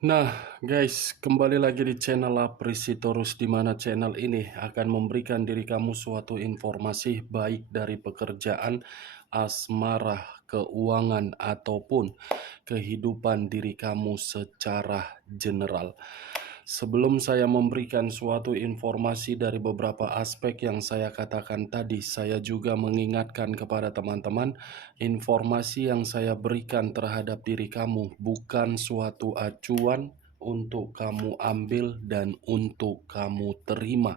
Nah, guys, kembali lagi di channel Aprisitorus, di mana channel ini akan memberikan diri kamu suatu informasi baik dari pekerjaan, asmara, keuangan, ataupun kehidupan diri kamu secara general. Sebelum saya memberikan suatu informasi dari beberapa aspek yang saya katakan tadi, saya juga mengingatkan kepada teman-teman, informasi yang saya berikan terhadap diri kamu bukan suatu acuan untuk kamu ambil dan untuk kamu terima.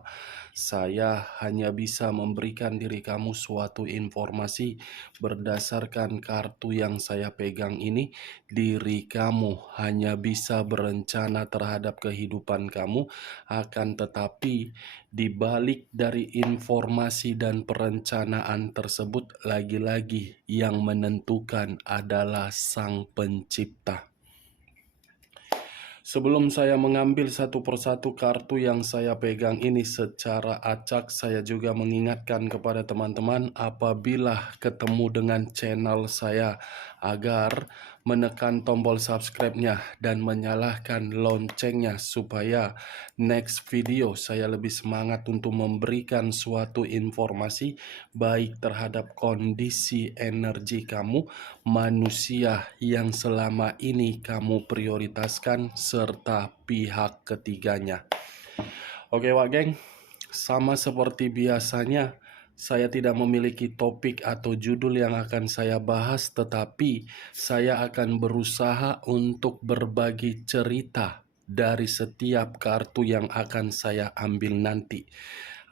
Saya hanya bisa memberikan diri kamu suatu informasi berdasarkan kartu yang saya pegang ini. Diri kamu hanya bisa berencana terhadap kehidupan kamu, akan tetapi di balik dari informasi dan perencanaan tersebut, lagi-lagi yang menentukan adalah Sang Pencipta. Sebelum saya mengambil satu persatu kartu yang saya pegang ini secara acak, saya juga mengingatkan kepada teman-teman apabila ketemu dengan channel saya agar menekan tombol subscribe-nya dan menyalakan loncengnya supaya next video saya lebih semangat untuk memberikan suatu informasi baik terhadap kondisi energi kamu, manusia yang selama ini kamu prioritaskan, serta pihak ketiganya. Oke Wak Geng, sama seperti biasanya, saya tidak memiliki topik atau judul yang akan saya bahas, tetapi saya akan berusaha untuk berbagi cerita dari setiap kartu yang akan saya ambil nanti.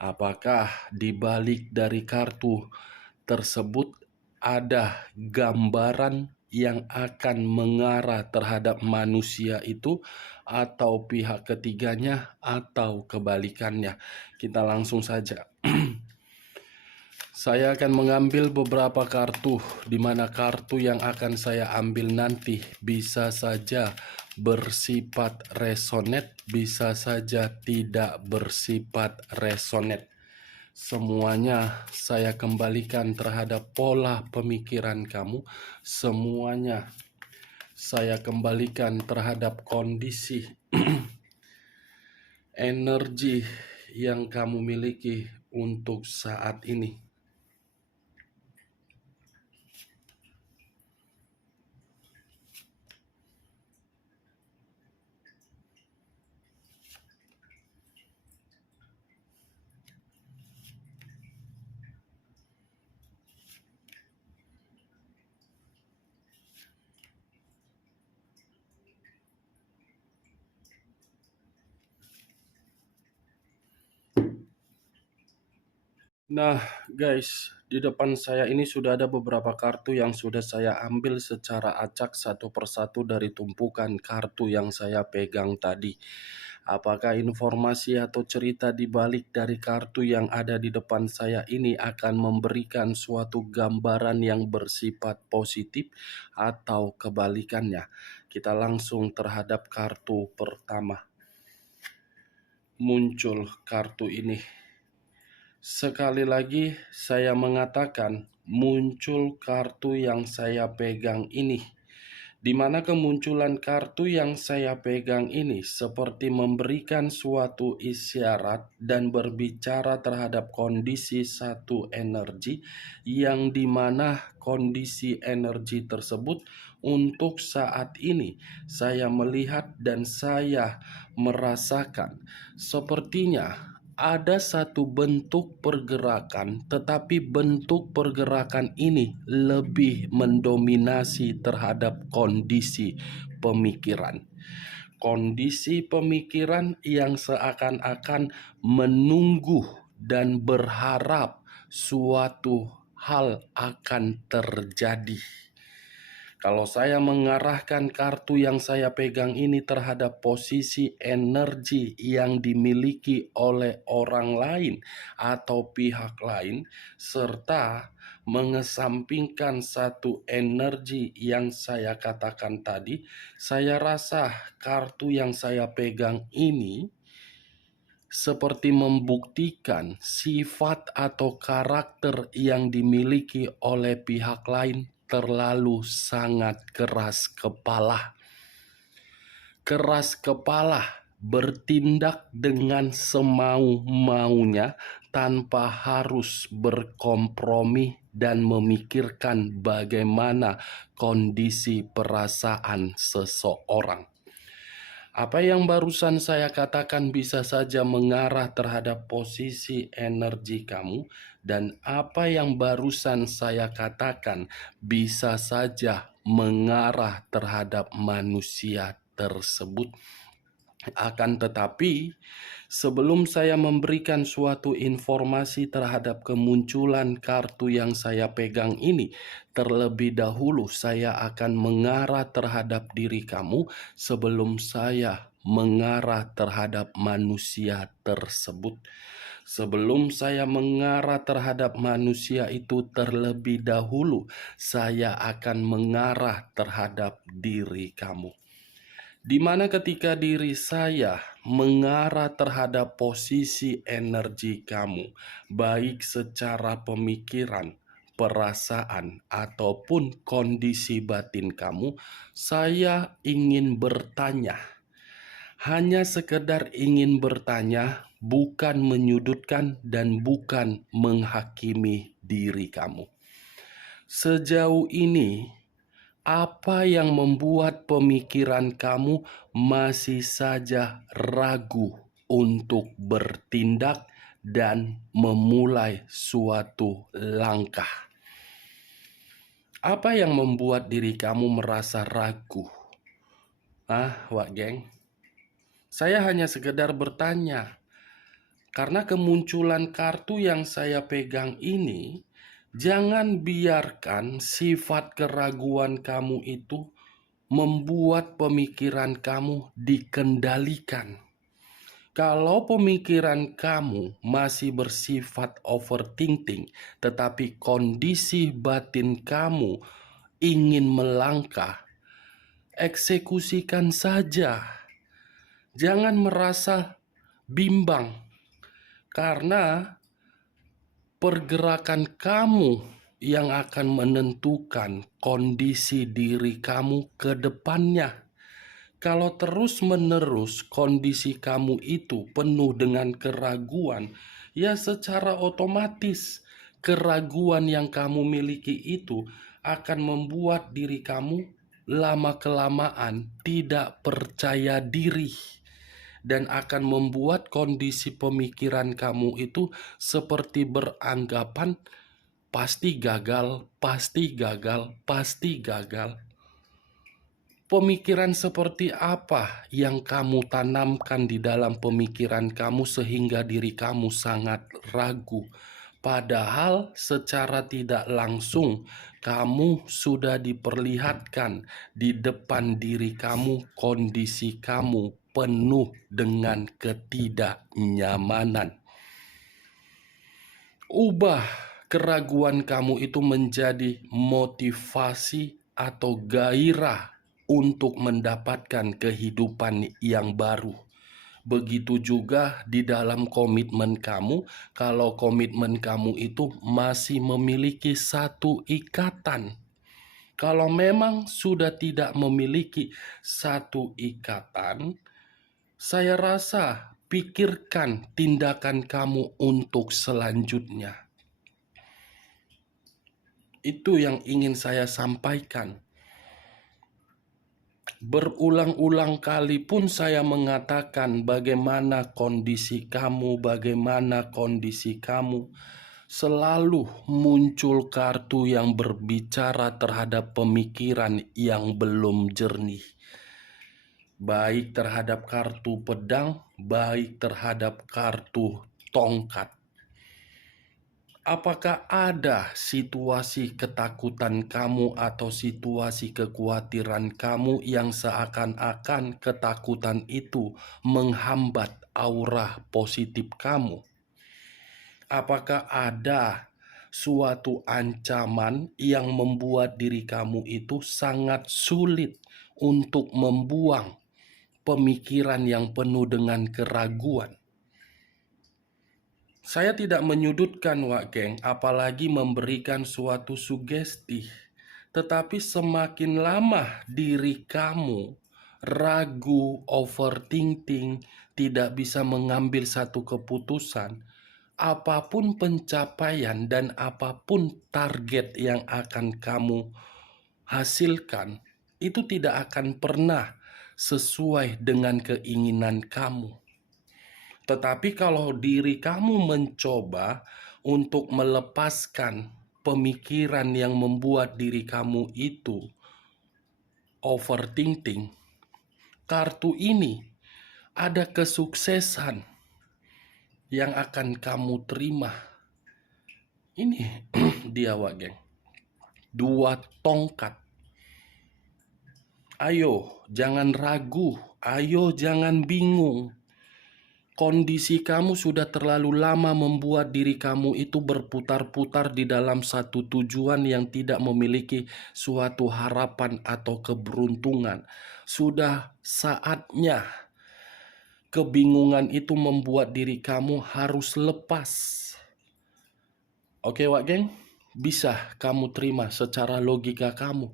Apakah di balik dari kartu tersebut ada gambaran yang akan mengarah terhadap manusia itu, atau pihak ketiganya, atau kebalikannya? Kita langsung saja. Saya akan mengambil beberapa kartu, di mana kartu yang akan saya ambil nanti bisa saja bersifat resonate, bisa saja tidak bersifat resonate. Semuanya saya kembalikan terhadap pola pemikiran kamu. Semuanya saya kembalikan terhadap kondisi energi yang kamu miliki untuk saat ini. Nah, guys, di depan saya ini sudah ada beberapa kartu yang sudah saya ambil secara acak satu persatu dari tumpukan kartu yang saya pegang tadi. Apakah informasi atau cerita di balik dari kartu yang ada di depan saya ini akan memberikan suatu gambaran yang bersifat positif atau kebalikannya? Kita langsung terhadap kartu pertama. Muncul kartu ini. Sekali lagi saya mengatakan, muncul kartu yang saya pegang ini, di mana kemunculan kartu yang saya pegang ini seperti memberikan suatu isyarat dan berbicara terhadap kondisi satu energi, yang dimana kondisi energi tersebut untuk saat ini saya melihat dan saya merasakan sepertinya ada satu bentuk pergerakan, tetapi bentuk pergerakan ini lebih mendominasi terhadap kondisi pemikiran. Kondisi pemikiran yang seakan-akan menunggu dan berharap suatu hal akan terjadi. Kalau saya mengarahkan kartu yang saya pegang ini terhadap posisi energi yang dimiliki oleh orang lain atau pihak lain, serta mengesampingkan satu energi yang saya katakan tadi, saya rasa kartu yang saya pegang ini seperti membuktikan sifat atau karakter yang dimiliki oleh pihak lain terlalu sangat keras kepala. keras kepala, bertindak dengan semau-maunya tanpa harus berkompromi dan memikirkan bagaimana kondisi perasaan seseorang. Apa yang barusan saya katakan bisa saja mengarah terhadap posisi energi kamu, dan apa yang barusan saya katakan bisa saja mengarah terhadap manusia tersebut. Akan tetapi, sebelum saya memberikan suatu informasi terhadap kemunculan kartu yang saya pegang ini, terlebih dahulu saya akan mengarah terhadap diri kamu sebelum saya mengarah terhadap manusia tersebut. Sebelum saya mengarah terhadap manusia itu terlebih dahulu, saya akan mengarah terhadap diri kamu. Di mana ketika diri saya mengarah terhadap posisi energi kamu, baik secara pemikiran, perasaan, ataupun kondisi batin kamu, saya ingin bertanya. Hanya sekedar ingin bertanya, bukan menyudutkan dan bukan menghakimi diri kamu. Sejauh ini, apa yang membuat pemikiran kamu masih saja ragu untuk bertindak dan memulai suatu langkah? Apa yang membuat diri kamu merasa ragu? Wak geng? Saya hanya sekedar bertanya, karena kemunculan kartu yang saya pegang ini, jangan biarkan sifat keraguan kamu itu membuat pemikiran kamu dikendalikan. Kalau pemikiran kamu masih bersifat overthinking, tetapi kondisi batin kamu ingin melangkah, eksekusikan saja. Jangan merasa bimbang, karena pergerakan kamu yang akan menentukan kondisi diri kamu ke depannya. Kalau terus-menerus kondisi kamu itu penuh dengan keraguan, ya secara otomatis keraguan yang kamu miliki itu akan membuat diri kamu lama-kelamaan tidak percaya diri, dan akan membuat kondisi pemikiran kamu itu seperti beranggapan pasti gagal, pasti gagal, pasti gagal. Pemikiran seperti apa yang kamu tanamkan di dalam pemikiran kamu sehingga diri kamu sangat ragu? Padahal secara tidak langsung kamu sudah diperlihatkan di depan diri kamu kondisi kamu penuh dengan ketidaknyamanan. Ubah keraguan kamu itu menjadi motivasi atau gairah untuk mendapatkan kehidupan yang baru. Begitu juga di dalam komitmen kamu, kalau komitmen kamu itu masih memiliki satu ikatan. Kalau memang sudah tidak memiliki satu ikatan, saya rasa pikirkan tindakan kamu untuk selanjutnya. Itu yang ingin saya sampaikan. Berulang-ulang kali pun saya mengatakan bagaimana kondisi kamu, bagaimana kondisi kamu. Selalu muncul kartu yang berbicara terhadap pemikiran yang belum jernih. Baik terhadap kartu pedang, baik terhadap kartu tongkat. Apakah ada situasi ketakutan kamu atau situasi kekhawatiran kamu yang seakan-akan ketakutan itu menghambat aura positif kamu? Apakah ada suatu ancaman yang membuat diri kamu itu sangat sulit untuk membuang pemikiran yang penuh dengan keraguan? Saya tidak menyudutkan, Wak Geng, apalagi memberikan suatu sugesti. Tetapi semakin lama diri kamu ragu, overthinking, tidak bisa mengambil satu keputusan, apapun pencapaian dan apapun target yang akan kamu hasilkan, itu tidak akan pernah sesuai dengan keinginan kamu. Tetapi kalau diri kamu mencoba untuk melepaskan pemikiran yang membuat diri kamu itu overthinking, kartu ini ada kesuksesan yang akan kamu terima. Ini dia Wak Geng. 2 tongkat. Ayo jangan ragu, ayo jangan bingung. Kondisi kamu sudah terlalu lama membuat diri kamu itu berputar-putar di dalam satu tujuan yang tidak memiliki suatu harapan atau keberuntungan. Sudah saatnya kebingungan itu membuat diri kamu harus lepas. Oke Wak Geng, bisa kamu terima secara logika kamu.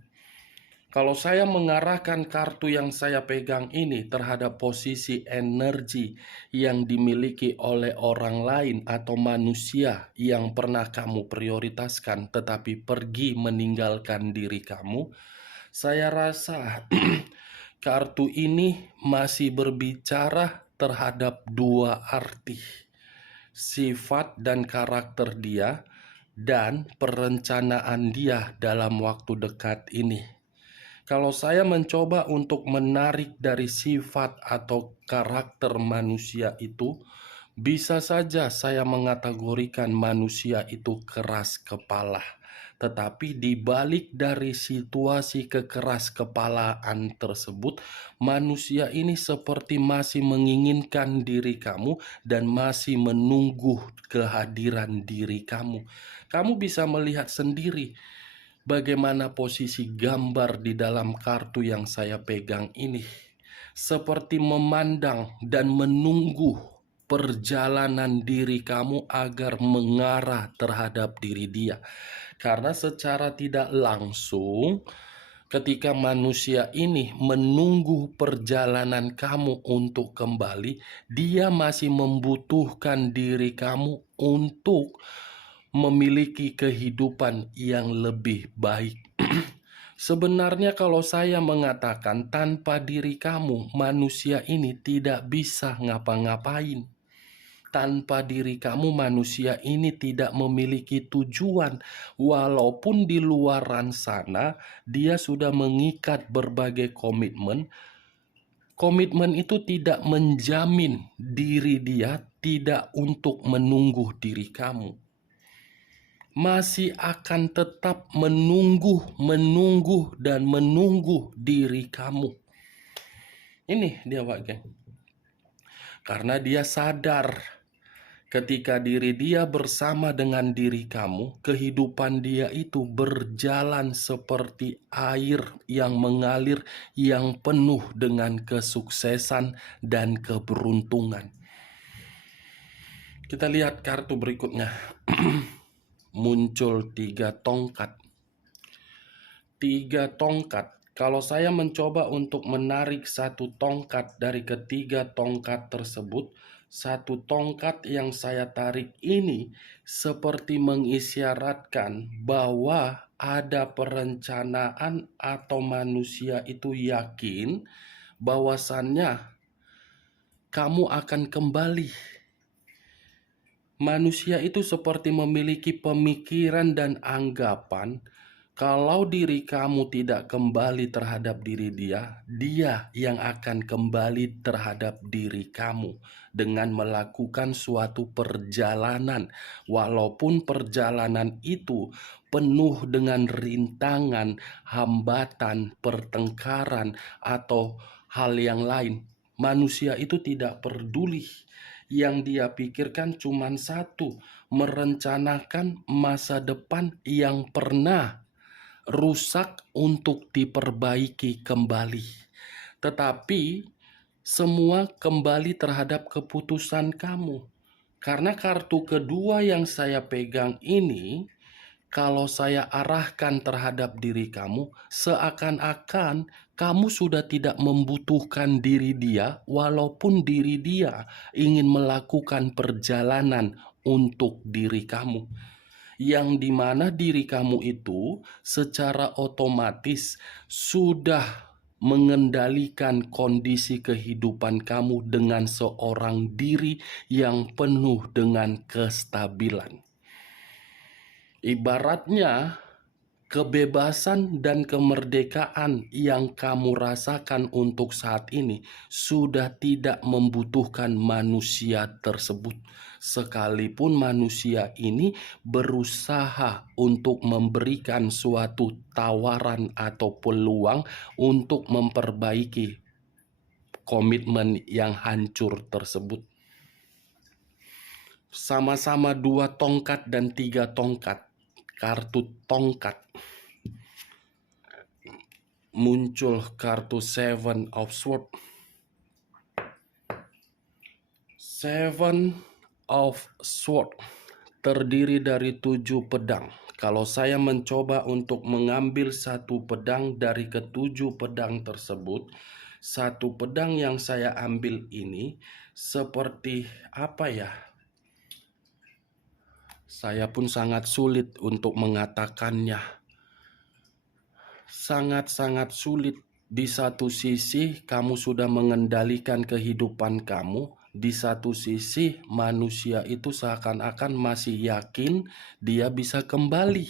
Kalau saya mengarahkan kartu yang saya pegang ini terhadap posisi energi yang dimiliki oleh orang lain atau manusia yang pernah kamu prioritaskan tetapi pergi meninggalkan diri kamu, saya rasa kartu ini masih berbicara terhadap 2 arti, sifat dan karakter dia dan perencanaan dia dalam waktu dekat ini. Kalau saya mencoba untuk menarik dari sifat atau karakter manusia itu, bisa saja saya mengategorikan manusia itu keras kepala. Tetapi di balik dari situasi kekeras kepalaan tersebut, manusia ini seperti masih menginginkan diri kamu dan masih menunggu kehadiran diri kamu. Kamu bisa melihat sendiri bagaimana posisi gambar di dalam kartu yang saya pegang ini, seperti memandang dan menunggu perjalanan diri kamu agar mengarah terhadap diri dia. Karena secara tidak langsung, ketika manusia ini menunggu perjalanan kamu untuk kembali, dia masih membutuhkan diri kamu untuk memiliki kehidupan yang lebih baik. Sebenarnya kalau saya mengatakan tanpa diri kamu, manusia ini tidak bisa ngapa-ngapain. Tanpa diri kamu, manusia ini tidak memiliki tujuan. Walaupun di luaran sana, dia sudah mengikat berbagai komitmen. Komitmen itu tidak menjamin diri dia tidak untuk menunggu diri kamu. Masih akan tetap menunggu dan menunggu diri kamu. Ini dia Wak Geng. Karena dia sadar ketika diri dia bersama dengan diri kamu, kehidupan dia itu berjalan seperti air yang mengalir, yang penuh dengan kesuksesan dan keberuntungan. Kita lihat kartu berikutnya. Muncul 3 tongkat. 3 tongkat. Kalau saya mencoba untuk menarik 1 tongkat dari ketiga tongkat tersebut, 1 tongkat yang saya tarik ini seperti mengisyaratkan bahwa ada perencanaan atau manusia itu yakin bahwasannya kamu akan kembali. Manusia itu seperti memiliki pemikiran dan anggapan kalau diri kamu tidak kembali terhadap diri dia, dia yang akan kembali terhadap diri kamu dengan melakukan suatu perjalanan. Walaupun perjalanan itu penuh dengan rintangan, hambatan, pertengkaran, atau hal yang lain, manusia itu tidak peduli. Yang dia pikirkan cuma satu, merencanakan masa depan yang pernah rusak untuk diperbaiki kembali. Tetapi semua kembali terhadap keputusan kamu. Karena kartu kedua yang saya pegang ini kalau saya arahkan terhadap diri kamu, seakan-akan kamu sudah tidak membutuhkan diri dia, walaupun diri dia ingin melakukan perjalanan untuk diri kamu. Yang dimana diri kamu itu secara otomatis sudah mengendalikan kondisi kehidupan kamu dengan seorang diri yang penuh dengan kestabilan. Ibaratnya, kebebasan dan kemerdekaan yang kamu rasakan untuk saat ini sudah tidak membutuhkan manusia tersebut. Sekalipun manusia ini berusaha untuk memberikan suatu tawaran atau peluang untuk memperbaiki komitmen yang hancur tersebut. Sama-sama 2 tongkat dan 3 tongkat. Kartu tongkat, muncul kartu Seven of Swords. Seven of Swords terdiri dari 7 pedang. Kalau saya mencoba untuk mengambil satu pedang dari ketujuh pedang tersebut, satu pedang yang saya ambil ini seperti apa ya? Saya pun sangat sulit untuk mengatakannya. Sangat-sangat sulit. Di satu sisi kamu sudah mengendalikan kehidupan kamu, di satu sisi manusia itu seakan-akan masih yakin dia bisa kembali.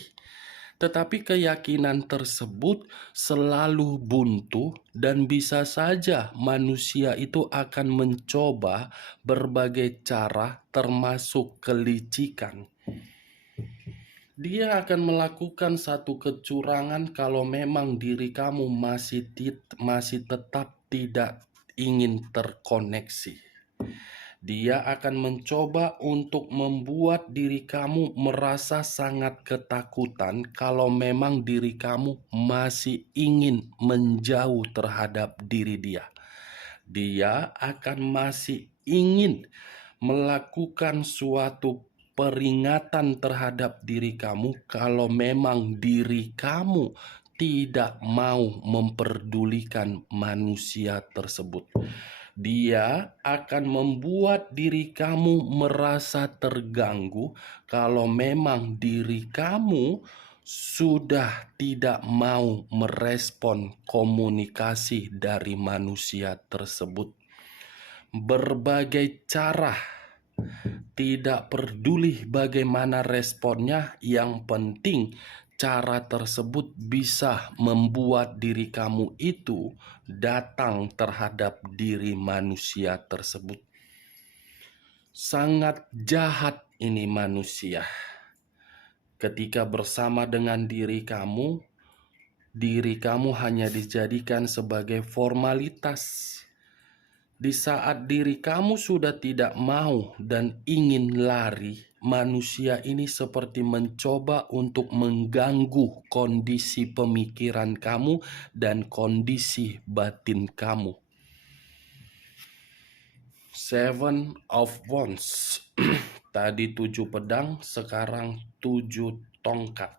Tetapi keyakinan tersebut selalu buntu dan bisa saja manusia itu akan mencoba berbagai cara termasuk kelicikan. Dia akan melakukan satu kecurangan kalau memang diri kamu masih tetap tidak ingin terkoneksi. Dia akan mencoba untuk membuat diri kamu merasa sangat ketakutan kalau memang diri kamu masih ingin menjauh terhadap diri dia. Dia akan masih ingin melakukan suatu peringatan terhadap diri kamu kalau memang diri kamu tidak mau memperdulikan manusia tersebut. Dia akan membuat diri kamu merasa terganggu kalau memang diri kamu sudah tidak mau merespon komunikasi dari manusia tersebut. Berbagai cara, tidak peduli bagaimana responnya, yang penting cara tersebut bisa membuat diri kamu itu datang terhadap diri manusia tersebut. Sangat jahat ini manusia. Ketika bersama dengan diri kamu hanya dijadikan sebagai formalitas. Di saat diri kamu sudah tidak mau dan ingin lari, manusia ini seperti mencoba untuk mengganggu kondisi pemikiran kamu dan kondisi batin kamu. Seven of Wands. Tadi 7 pedang, sekarang 7 tongkat.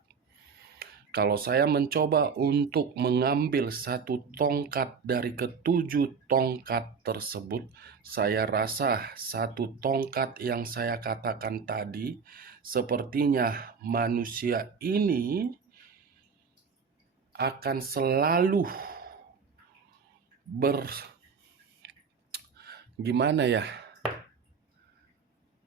Kalau saya mencoba untuk mengambil satu tongkat dari ketujuh tongkat tersebut, saya rasa satu tongkat yang saya katakan tadi, sepertinya manusia ini akan selalu gimana ya?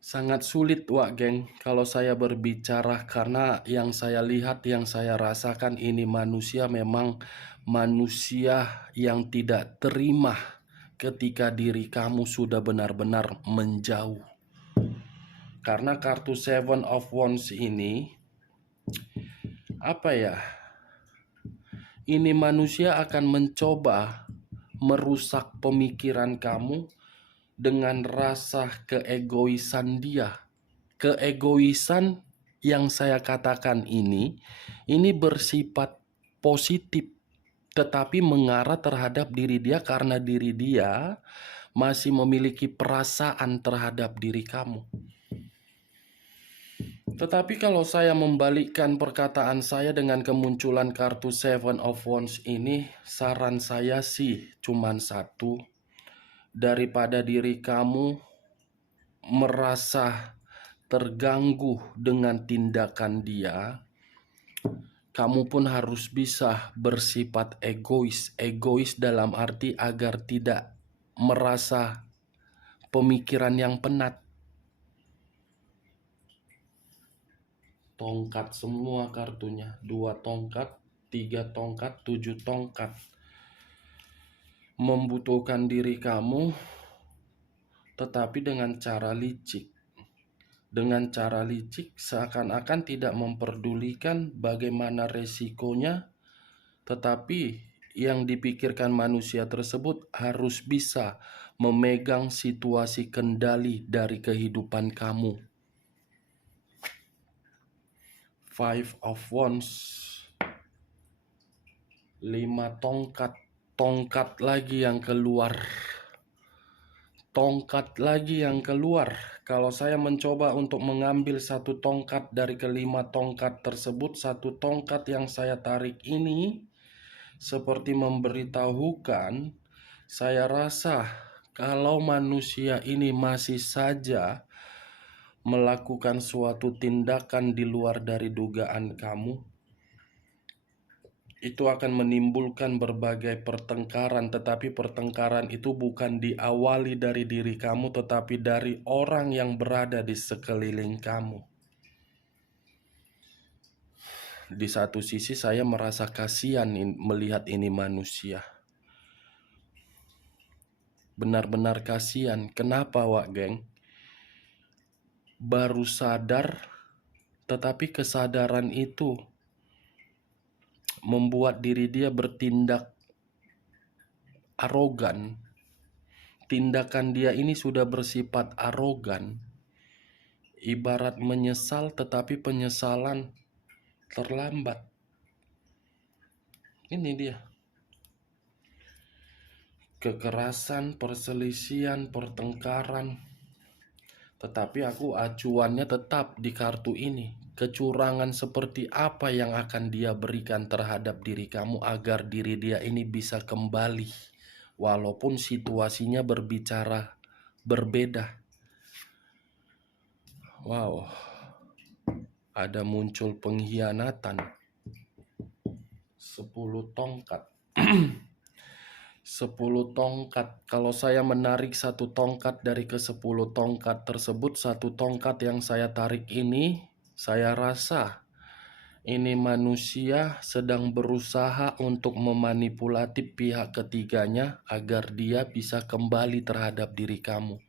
Sangat sulit, Wak Geng, kalau saya berbicara, karena yang saya lihat, yang saya rasakan ini manusia memang manusia yang tidak terima ketika diri kamu sudah benar-benar menjauh. Karena kartu Seven of Wands ini, apa ya? Ini manusia akan mencoba merusak pemikiran kamu dengan rasa keegoisan dia. Keegoisan yang saya katakan ini bersifat positif, tetapi mengarah terhadap diri dia karena diri dia masih memiliki perasaan terhadap diri kamu. Tetapi kalau saya membalikkan perkataan saya dengan kemunculan kartu Seven of Wands ini, saran saya sih cuman satu, daripada diri kamu merasa terganggu dengan tindakan dia, kamu pun harus bisa bersifat egois. Egois dalam arti agar tidak merasa pemikiran yang penat. Tongkat semua kartunya. 2 tongkat, 3 tongkat, 7 tongkat. Membutuhkan diri kamu, tetapi dengan cara licik. Dengan cara licik seakan-akan tidak memperdulikan bagaimana resikonya, tetapi yang dipikirkan manusia tersebut harus bisa memegang situasi kendali dari kehidupan kamu. Five of Wands, 5 tongkat, tongkat lagi yang keluar. Tongkat lagi yang keluar. Kalau saya mencoba untuk mengambil satu tongkat dari kelima tongkat tersebut, satu tongkat yang saya tarik ini seperti memberitahukan, saya rasa kalau manusia ini masih saja melakukan suatu tindakan di luar dari dugaan kamu, itu akan menimbulkan berbagai pertengkaran, tetapi pertengkaran itu bukan diawali dari diri kamu, tetapi dari orang yang berada di sekeliling kamu. Di satu sisi saya merasa kasihan melihat ini manusia. Benar-benar kasihan. Kenapa, Wak Geng? Baru sadar, tetapi kesadaran itu membuat diri dia bertindak arogan. Tindakan dia ini sudah bersifat arogan. Ibarat menyesal, tetapi penyesalan terlambat. Ini dia. Kekerasan, perselisihan, pertengkaran. Tetapi aku acuannya tetap di kartu ini. Kecurangan seperti apa yang akan dia berikan terhadap diri kamu agar diri dia ini bisa kembali. Walaupun situasinya berbicara berbeda. Wow. Ada muncul pengkhianatan. 10 tongkat. 10 tongkat. Kalau saya menarik satu tongkat dari ke-10 tongkat tersebut, satu tongkat yang saya tarik ini, saya rasa ini manusia sedang berusaha untuk memanipulatif pihak ketiganya agar dia bisa kembali terhadap diri kamu.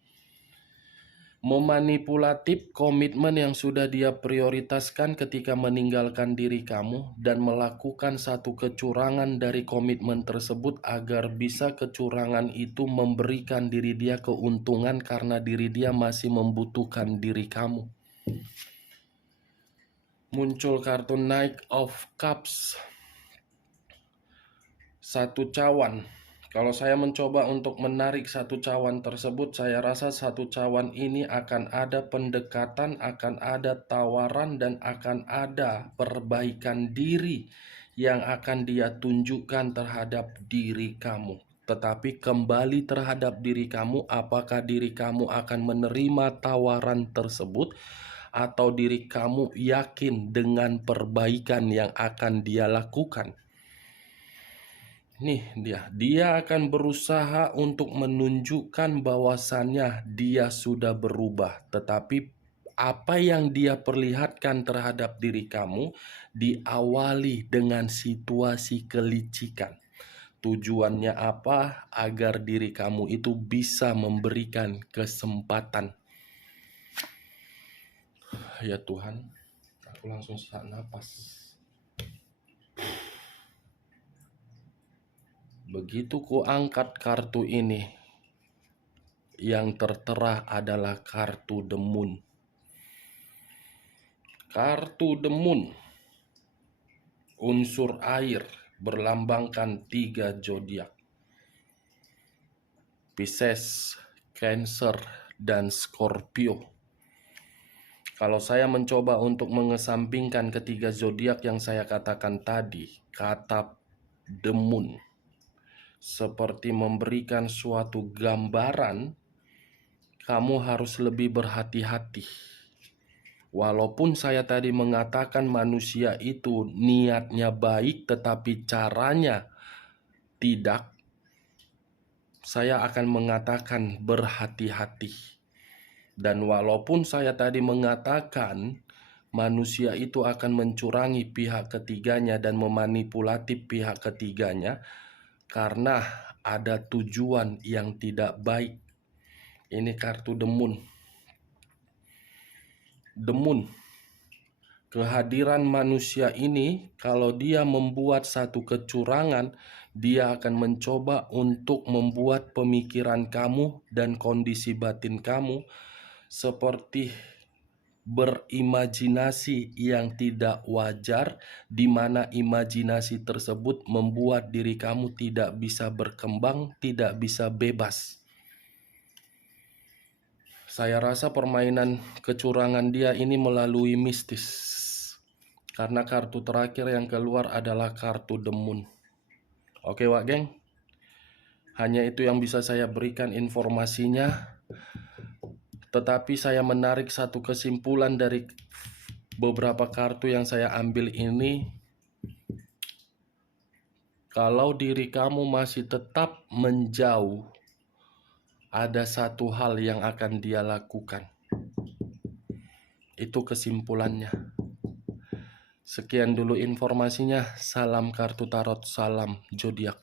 Memanipulatif komitmen yang sudah dia prioritaskan ketika meninggalkan diri kamu dan melakukan satu kecurangan dari komitmen tersebut agar bisa kecurangan itu memberikan diri dia keuntungan karena diri dia masih membutuhkan diri kamu. Muncul kartu Knight of Cups. Satu cawan. Kalau saya mencoba untuk menarik satu cawan tersebut, saya rasa satu cawan ini akan ada pendekatan, akan ada tawaran, dan akan ada perbaikan diri yang akan dia tunjukkan terhadap diri kamu. Tetapi kembali terhadap diri kamu, apakah diri kamu akan menerima tawaran tersebut atau diri kamu yakin dengan perbaikan yang akan dia lakukan? Nih dia akan berusaha untuk menunjukkan bahwasannya dia sudah berubah. Tetapi apa yang dia perlihatkan terhadap diri kamu diawali dengan situasi kelicikan. Tujuannya apa? Agar diri kamu itu bisa memberikan kesempatan. Ya Tuhan, aku langsung sesak napas. Begitu ku angkat kartu ini, yang tertera adalah kartu The Moon. Kartu The Moon, unsur air, berlambangkan 3 zodiak. Pisces, Cancer, dan Scorpio. Kalau saya mencoba untuk mengesampingkan ketiga zodiak yang saya katakan tadi, kata the moon seperti memberikan suatu gambaran, kamu harus lebih berhati-hati. Walaupun saya tadi mengatakan manusia itu niatnya baik tetapi caranya tidak, saya akan mengatakan berhati-hati. Dan walaupun saya tadi mengatakan manusia itu akan mencurangi pihak ketiganya dan memanipulasi pihak ketiganya karena ada tujuan yang tidak baik. Ini kartu The Moon. The Moon. Kehadiran manusia ini, kalau dia membuat satu kecurangan, dia akan mencoba untuk membuat pemikiran kamu dan kondisi batin kamu seperti berimajinasi yang tidak wajar, di mana imajinasi tersebut membuat diri kamu tidak bisa berkembang, tidak bisa bebas. Saya rasa permainan kecurangan dia ini melalui mistis. Karena kartu terakhir yang keluar adalah kartu The Moon. Oke Wak Geng, hanya itu yang bisa saya berikan informasinya. Tetapi saya menarik satu kesimpulan dari beberapa kartu yang saya ambil ini. Kalau diri kamu masih tetap menjauh, ada satu hal yang akan dia lakukan. Itu kesimpulannya. Sekian dulu informasinya. Salam kartu tarot, salam zodiak.